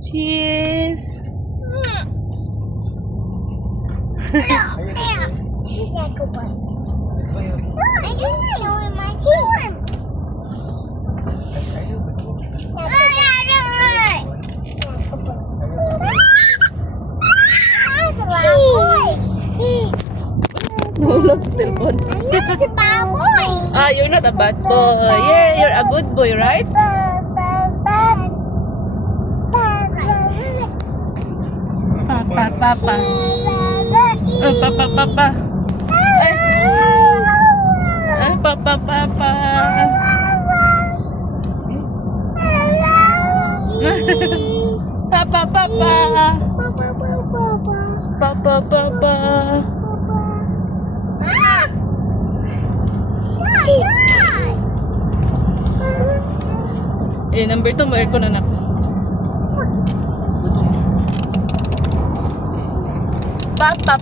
Cheese. Hulog cellphone. Ah, you're not a bad boy. Yeah, you're a good boy, right? Papa, papa. Oh, papa, papa. Ay, papa, papa. Papa, papa. Papa, papa. Eh, number 2 mo aircon anak. Papa,